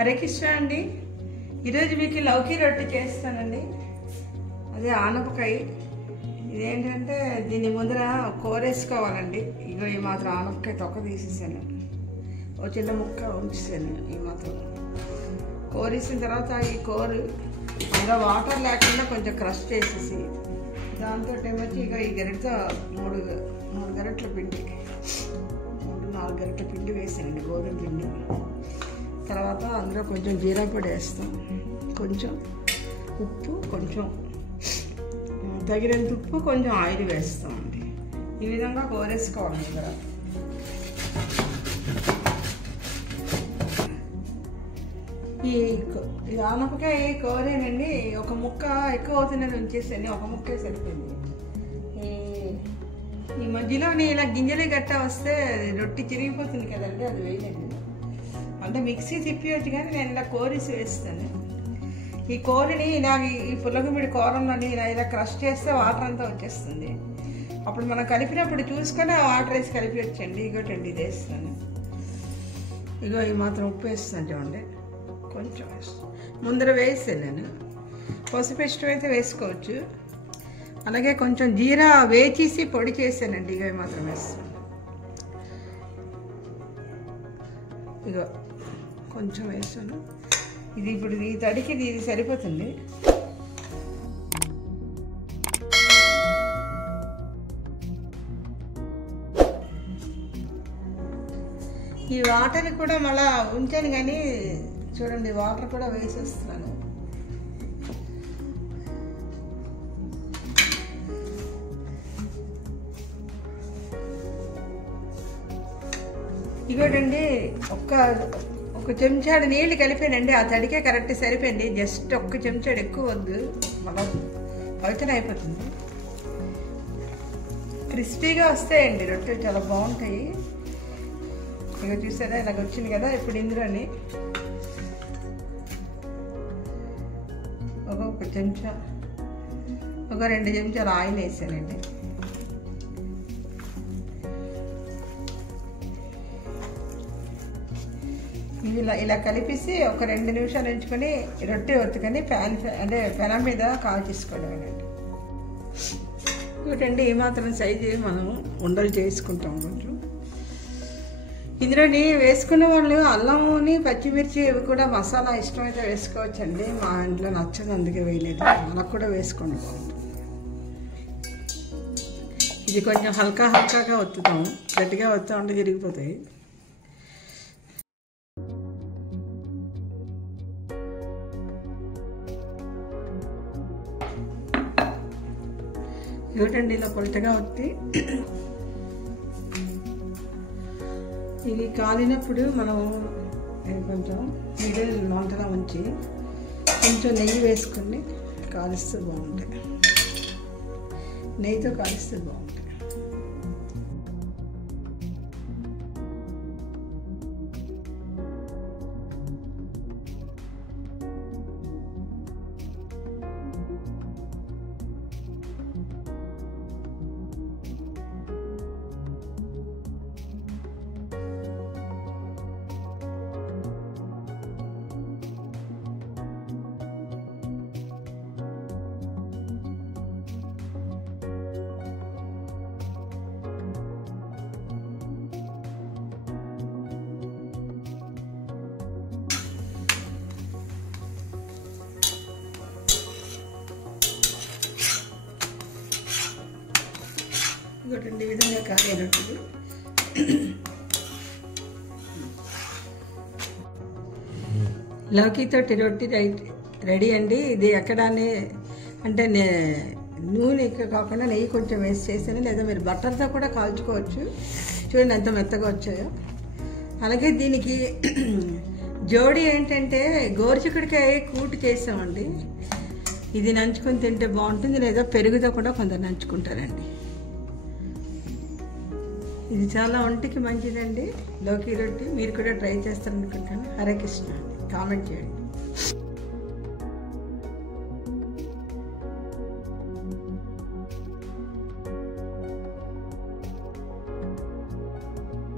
హరే కృష్ణ అండి. ఈరోజు మీకు లౌకీ రొట్టె చేస్తానండి. అదే ఆనపకాయ. ఇదేంటంటే దీని ముందర కూరేసుకోవాలండి. ఇగో ఈ మాత్రం ఆనపకాయ తొక్క తీసేసాను, ఓ చిన్న ముక్క ఉంచేసాను. ఈ మాత్రం కోరేసిన తర్వాత ఈ కూర అందులో వాటర్ లేకుండా కొంచెం క్రష్ చేసేసి దాంతో ఏమొచ్చి ఇక ఈ గరిటతో మూడు గరిటెల పిండి, 3-4 గరిటెల పిండి వేసానండి, గోధుమ పిండి. తర్వాత అందులో కొంచెం జీరా పొడి వేస్తాం, కొంచెం ఉప్పు, కొంచెం తగినంత ఉప్పు, కొంచెం ఆయిల్ వేస్తామండి. ఈ విధంగా కోరేసుకోవాలి. ఇక్కడ ఈ ఆనపకాయ కోరేనండి. ఒక ముక్క ఎక్కువ అవుతుందని ఉంచేసాను, ఒక ముక్కే సరిపోయింది. ఈ మధ్యలోని ఇలా గింజలు గట్ట వస్తే రొట్టె చిరిగిపోతుంది కదండి, అది వేయలేదు. అంటే మిక్సీ తిప్పివచ్చు, కానీ నేను ఇలా కోరేసి వేస్తాను. ఈ కూరని ఇలా ఈ పుల్లగుమిడి కూరలోని ఇలా క్రష్ చేస్తే వాటర్ అంతా వచ్చేస్తుంది. అప్పుడు మనం కలిపినప్పుడు చూసుకొని ఆ వాటర్ వేసి కలిపివచ్చండి. ఇగోటండి ఇది వేస్తాను. ఇగో ఈ మాత్రం ఉప్పు వేస్తాను చూడండి, కొంచెం వేస్తాను. ముందర వేసాను నేను. పసుపు ఇష్టమైతే వేసుకోవచ్చు. అలాగే కొంచెం జీరా వేచేసి పొడి చేశానండి. ఇగో ఈ మాత్రం వేస్తాను. ఇగో కొంచెం వేసాను. ఇది ఇప్పుడు ఈ తడికి ఇది సరిపోతుంది. ఈ వాటర్ కూడా మళ్ళా ఉంచాను, కానీ చూడండి వాటర్ కూడా వేసేస్తున్నాను. ఇగోటండి ఒక చెంచాడు నీళ్ళు కలిపానండి. ఆ తడికే కరెక్ట్ సరిపోయింది. జస్ట్ ఒక్క చెంచాడు, ఎక్కువ వద్దు, మళ్ళా పలుచన అయిపోతుంది. క్రిస్పీగా వస్తాయండి రొట్టెలు, చాలా బాగుంటాయి. ఇక చూసారా ఇలాగ వచ్చింది కదా. ఇప్పుడు ఇందులోని ఒక చెంచా, ఒక 2 చెంచాలు ఆయిల్ వేసానండి. ఇలా కలిపేసి ఒక 2 నిమిషాలు ఉంచుకొని రొట్టె ఒత్తుకొని పెనం మీద కాల్చేసుకోవడం అండి. ఇంకోటండి ఈ మాత్రం సైజు మనం ఉండలు చేసుకుంటాం. కొంచెం ఇందులోని వేసుకునే వాళ్ళు అల్లంని పచ్చిమిర్చి ఇవి కూడా మసాలా ఇష్టమైతే వేసుకోవచ్చండి. మా ఇంట్లో నచ్చదు, అందుకే వేయలేదు. అలా కూడా వేసుకోండి, బాగుంటుంది. ఇది కొంచెం హల్కాగా ఒత్తుతాం, గట్టిగా ఒత్తా ఉంటే తిరిగిపోతాయి. ఏమిటండి ఇలా పొలటగా ఒత్తి ఇది కాలినప్పుడు మనం కొంచెం మిడిల్ మంటలా ఉంచి కొంచెం నెయ్యి వేసుకొని కాలిస్తే బాగుంటాయి. నెయ్యితో కాలిస్తే బాగుంటాయి. ఇంకోటండి ఈ విధంగా కాలేనట్టు లౌకీతోటి రొట్టి రెడీ అండి. ఇది ఎక్కడానే అంటే నూనె కాకుండా నెయ్యి కొంచెం వేసి చేసాను, లేదా మీరు బట్టర్తో కూడా కాల్చుకోవచ్చు. చూడండి ఎంత మెత్తగా వచ్చాయో. అలాగే దీనికి జోడి ఏంటంటే గోరుచిక్కుడికాయ కూటు చేసామండి. ఇది నంచుకొని తింటే బాగుంటుంది, లేదా పెరుగుతో కూడా కొందరు నంచుకుంటారండి. ఇది చాలా ఒంటికి మంచిదండి లౌకీ రొట్టి. మీరు కూడా ట్రై చేస్తారనుకుంటాను. హరే కృష్ణ. కామెంట్ చేయండి.